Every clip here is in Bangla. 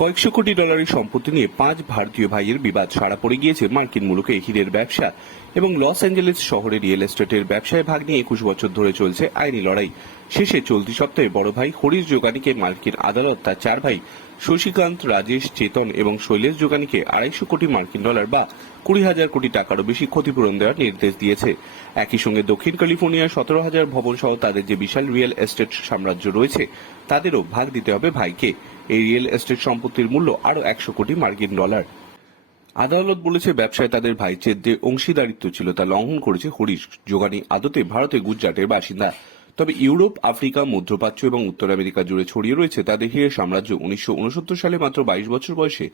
কয়েকশো কোটি ডলারের সম্পত্তি নিয়ে পাঁচ ভারতীয় ভাইয়ের বিবাদ সারা পড়ে গিয়েছে মার্কিন মুলুকে হীরের ব্যবসা এবং লস অ্যাঞ্জেলেস শহরে রিয়েল এস্টেটের ব্যবসায় ভাগ নিয়ে একুশ বছর ধরে চলছে আইনি লড়াই। শেষে চলতি সপ্তাহে বড় ভাই হরিশ যোগানিকে মার্কিন আদালত, তার চার ভাই শশীকান্ত, রাজেশ, চেতন এবং শৈলেশ যোগানিকে আড়াইশো কোটি মার্কিন ডলার বা কুড়ি হাজার কোটি টাকারও বেশি ক্ষতিপূরণ দেওয়ার নির্দেশ দিয়েছে। একই সঙ্গে দক্ষিণ ক্যালিফোর্নিয়ার সতেরো হাজার ভবন সহ তাদের যে বিশাল রিয়েল এস্টেট সাম্রাজ্য রয়েছে, তাদেরও ভাগ দিতে হবে ভাইকে। এই রিয়েল এস্টেট সম্পত্তির মূল্য আরও একশো কোটি মার্কিন ডলার। আদালত বলেছে, ব্যবসায় তাদের ভাইচের যে অংশীদারিত্ব ছিল তা লঙ্ঘন করেছে হরিশ। যোগানি আদতে ভারতে গুজরাটের বাসিন্দা তবে ইউরোপ, আফ্রিকা, মধ্যপ্রাচ্য এবং উত্তর আমেরিকা জুড়ে ছড়িয়ে রয়েছে তাদের হীরের সাম্রাজ্য উনিশশো উনসত্তর সালে মাত্র বাইশ বছর বয়সে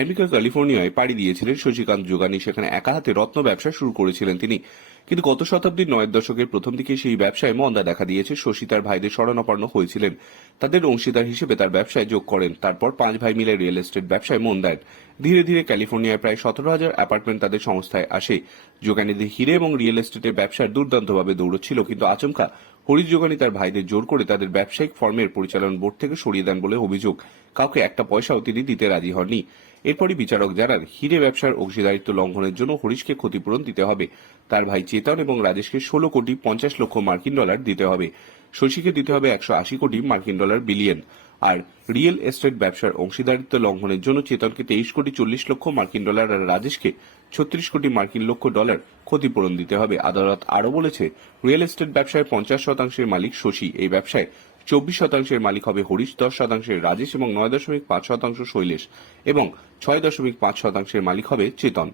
আমেরিকা ক্যালিফোর্নিয়ায় পাড়ি দিয়েছিলেন শশীকান্ত যোগানি। সেখানে একা হাতে রত্ন ব্যবসা শুরু করেছিলেন তিনি। কিন্তু গত শতাব্দীর নয়ের দশকের প্রথম দিকে সেই ব্যবসায় মন্দা দেখা দিয়েছে। শশী তার ভাইদের শরণাপন্ন হয়েছিলেন। তাদের অংশীদার হিসেবে তার ব্যবসায় যোগ করেন। তারপর পাঁচ ভাই মিলে রিয়েল এস্টেট ব্যবসায় মন দেন। ধীরে ধীরে ক্যালিফোর্নিয়ায় প্রায় সতেরো হাজার অ্যাপার্টমেন্ট তাদের সংস্থায় আসে। যোগানীদের হিরে এবং রিয়েল এস্টেটের ব্যবসার দুর্দান্তভাবে দৌড়চ্ছিল, কিন্তু আচমকা হরিশ যোগানি তার ভাইদের জোর করে তাদের ব্যবসায়িক ফর্মের পরিচালন বোর্ড থেকে সরিয়ে দেন বলে অভিযোগ। কাউকে একটা পয়সাও তিনি দিতে রাজি হননি। এরপরই বিচারক জানান, হিরে ব্যবসার অংশীদারিত্ব লঙ্ঘনের জন্য হরিশকে ক্ষতিপূরণ দিতে হবে। তার ভাই চেতন এবং রাজেশকে ষোলো কোটি পঞ্চাশ লক্ষ মার্কিন ডলার দিতে হবে। শশীকে দিতে হবে একশো আশি কোটি মার্কিন ডলার বিলিয়ন। আর রিয়েল এস্টেট ব্যবসার অংশীদারিত্ব লঙ্ঘনের জন্য চেতনকে তেইশ কোটি চল্লিশ লক্ষ মার্কিন ডলার আর রাজেশকে ছত্রিশ কোটি মার্কিন লক্ষ ডলার ক্ষতিপূরণ দিতে হবে। আদালত আরও বলেছে, রিয়েল এস্টেট ব্যবসায় পঞ্চাশ শতাংশের মালিক শশী। এই ব্যবসায় চব্বিশ শতাংশের মালিক হবে হরিশ, দশ শতাংশের রাজেশ এবং নয় দশমিক পাঁচ শতাংশ শৈলেশ এবং ছয় দশমিক পাঁচ শতাংশের মালিক হবে চেতন।